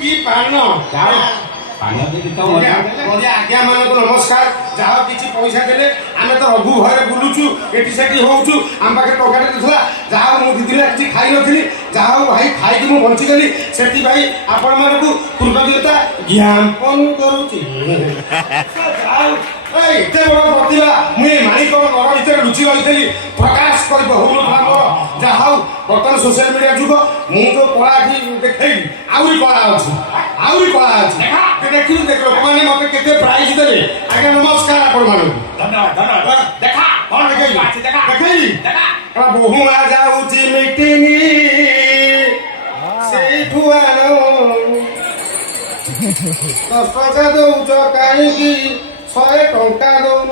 কি পান আজ্ঞା ମାନଙ୍କୁ ନମସ୍କାର। ଯାହା କିଛି ପଇସା ଦେଲେ ଆମେ ତ ରଘୁ ଘରେ ବୁଲୁଛୁ ଏଠି ସେଠି ହଉଛୁ ଆମ ପାଖରେ ଟଙ୍କାଟେ ନଥିଲା। ଯାହା ମୁଁ ଦି ଦିନ କିଛି ଖାଇନଥିଲି, ଯାହା ହଉ ଭାଇ ଖାଇକି ମୁଁ ବଞ୍ଚିଗଲି। ସେଥିପାଇଁ ଆପଣମାନଙ୍କୁ କୃତଜ୍ଞତା ଜ୍ଞାପନ କରୁଛି। ଏତେ ବଡ଼ ପ୍ରତିଭା ମୁଁ ଏ ମାଣିକ ଘର ଭିତରେ ଲୁଚି ରହିଥିଲି, ପ୍ରକାଶ କରି ହଉନଥିଲା ମୋର। ଯାହା ହଉ ବର୍ତ୍ତମାନ ସୋସିଆଲ ମିଡ଼ିଆ ଯୁଗ, ମୁଁ ଯୋଉ କଳା ଏଠି ଦେଖେଇଲି ଆହୁରି କଳା ଅଛି, ଆହୁରି କଳା ଅଛି। ଦେଖିଲୁ ଦେଖ ଲୋକମାନେ ମତେ କେତେ ପ୍ରାଇଜ ଦେଲେ। ଆଜ୍ଞା ନମସ୍କାର ଆପଣମାନଙ୍କୁ। ଦେଖା କଣ ଦେଖେଇଲି ବୋହୁ ମା ଯାଉଛି ମିଟିଂ ସେଇଠୁ ଆଣ 10 ଟଙ୍କା ଦଉଛ କାହିଁକି 100 ଟଙ୍କା ଦଉନ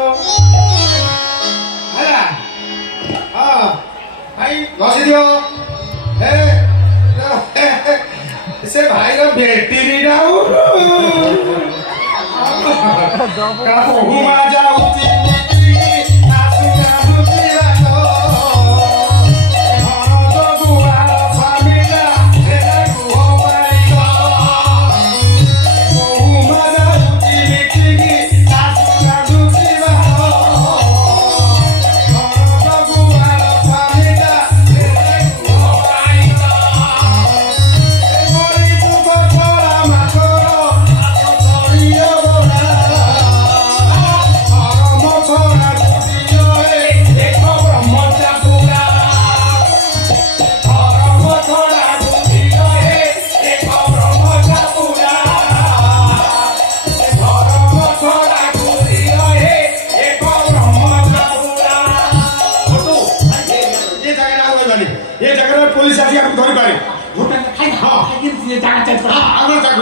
ହେଲା। ହଁ ଭାଇ ବସିଦିଅ। ସେ ଭାଇର ବ୍ୟାଟେରୀ ବୋହୁ ମା ଯାଉଛି पुलिस आदि आपको धरी पारे। हाँ, आगे चल पड़ा। आगे चल